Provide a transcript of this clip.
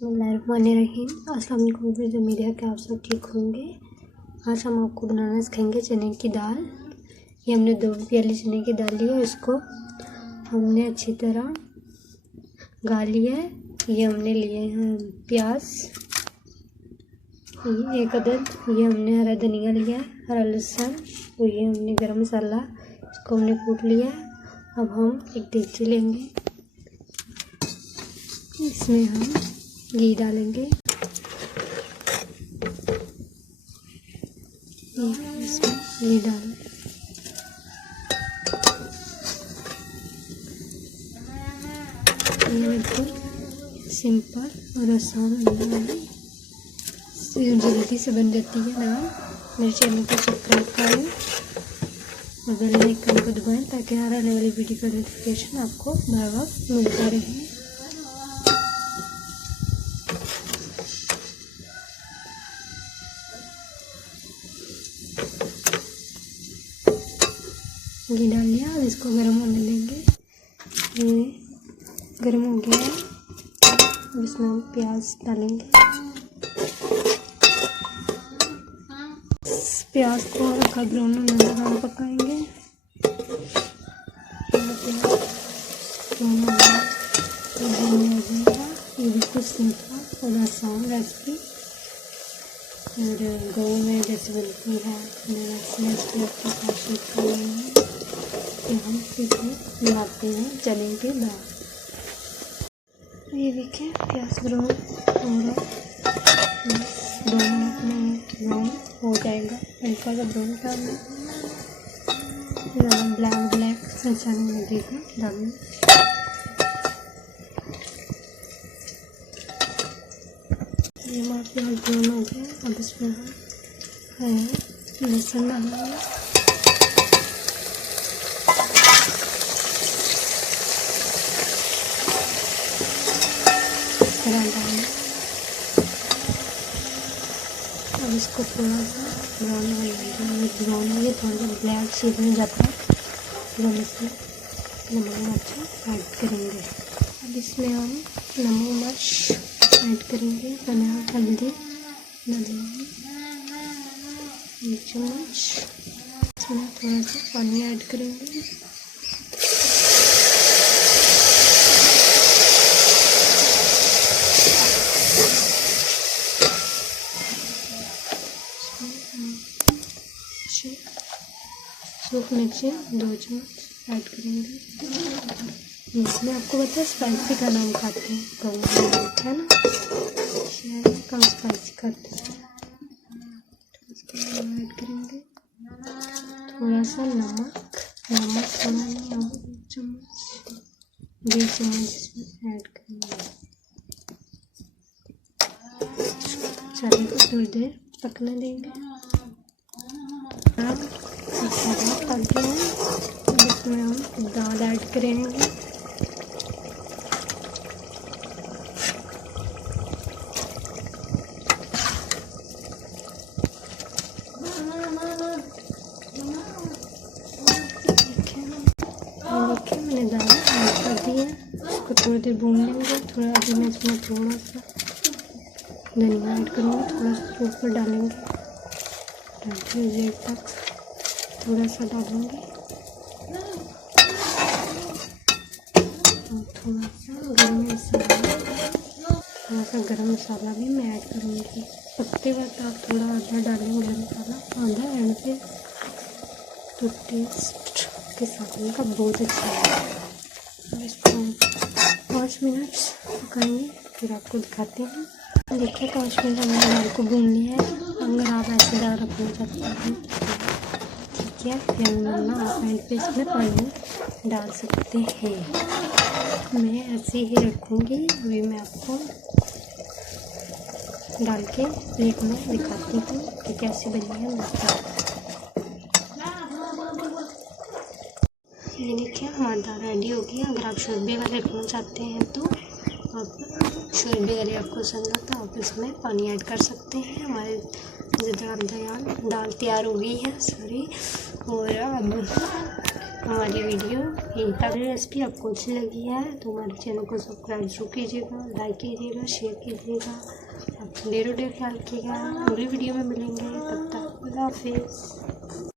बिस्मिल्लाहिर्रहमानिर्रहीम। अस्सलाम वालेकुम। जो उम्मीद है कि आप सब ठीक होंगे। आज हम आपको बनाना सिखाएंगे चने की दाल। ये हमने 2 प्याली चने की दाल ली है, इसको हमने अच्छी तरह गाल लिया है। ये हमने लिए हैं प्याज, ये 1 अदद, ये हमने हरा धनिया लिया है, हरा लहसुन, और ये हमने गरम मसाला, इसको हमने कूट लिया है। अब हम एक देगची लेंगे, इसमें हम घी डालेंगे। इसमें घी डालें, ये बिल्कुल सिंपल और आसान जल्दी से बन जाती है दाल। मेरे चैनल को सब्सक्राइब करें और बेल आइकन को दबाएं ताकि हर आने वाली वीडियो का नोटिफिकेशन आपको बार बार मिलता रहे। घी डाल लिया, अब इसको गर्म होने देंगे। ये गर्म हो गया है, अब इसमें हम प्याज डालेंगे। प्याज को हल्का ब्राउन होने तक हम पकाएंगे। ये बिल्कुल सिंपल और आसान रेसिपी, और गाँव में जैसे बनती है वैसे आपको कोशिश करेंगे कि हम इसमें मिलाते हैं चने की दाल। ये देखिए प्याज ब्राउन हो रहा है, 2 मिनट में ब्राउन हो जाएगा। हल्का सा ब्राउन डालना, ब्लैक संचाने लगेगा डालना। ये हमारा प्याज ब्राउन हो गया, अब इसमें हम लहसुन डालेंगे। अब इसको थोड़ा सा ब्राउन हो जाएगा, ब्राउन हो गया, थोड़ा सा ब्लैक शेड में जाता है, फिर हम इसमें नमक मिर्च ऐड करेंगे। अब इसमें हम नमक मिर्च ऐड करेंगे, धनिया हल्दी डालेंगे 1 चम्मच। इसमें थोड़ा सा पानी ऐड करेंगे। सूख मिर्चें 2 चम्मच ऐड करेंगे। इसमें आपको पता है स्पाइसी खाना हम खाते हैं, है ना, शहर में कम स्पाइसी खाते हैं। ऐड करेंगे थोड़ा सा नमक थोड़ा नहीं, हम 1 चम्मच 1.5 चम्मच इसमें ऐड करेंगे। चने को थोड़ी देर पकने देंगे। पक गए हैं, इसमें हम दाल ऐड करेंगे। देखिए मैंने दाल ऐड कर दी है, इसको थोड़ी देर भून लेंगे। थोड़ा अभी मैं इसमें थोड़ा सा धनिया ऐड करूँगी, थोड़ा सा ऊपर डालेंगे, देर तक थोड़ा सा डालेंगे, और थोड़ा सा गरम मसाला भी मैं ऐड करूँगी। पकते वक्त आप थोड़ा आधा डालेंगे गरम मसाला, आधा एंड पे, तो टेस्ट के साथ इनका बहुत अच्छा है। अब इसको 5 मिनट पकाएंगे, फिर आपको दिखाते हैं। देखिए 5 मिनट हमने दाल को भून लिया है। अगर आप ऐसे दाल रखना चाहते हैं ठीक है, फिर ना आप एंड पे इसमें पानी डाल सकते हैं। मैं ऐसे ही रखूँगी, अभी मैं आपको डाल के प्लेट में दिखाती हूँ कि कैसे बनी है दाल। ये देखिए हमारी दाल रेडी हो गई। अगर आप शोरबे वाले रखना चाहते हैं तो आप शोरबे वाले आपको पसंद है तो आप इसमें पानी ऐड कर सकते हैं। हमारी दाल तैयार हो गई है, और अब हमारी वीडियो यही तक। रेसिपी आपको अच्छी लगी है तो हमारे चैनल को सब्सक्राइब जरूर कीजिएगा, लाइक कीजिएगा, शेयर कीजिएगा। अपने ख्याल रखिएगा। अगली वीडियो में मिलेंगे, तब तक खुदा हाफिज़।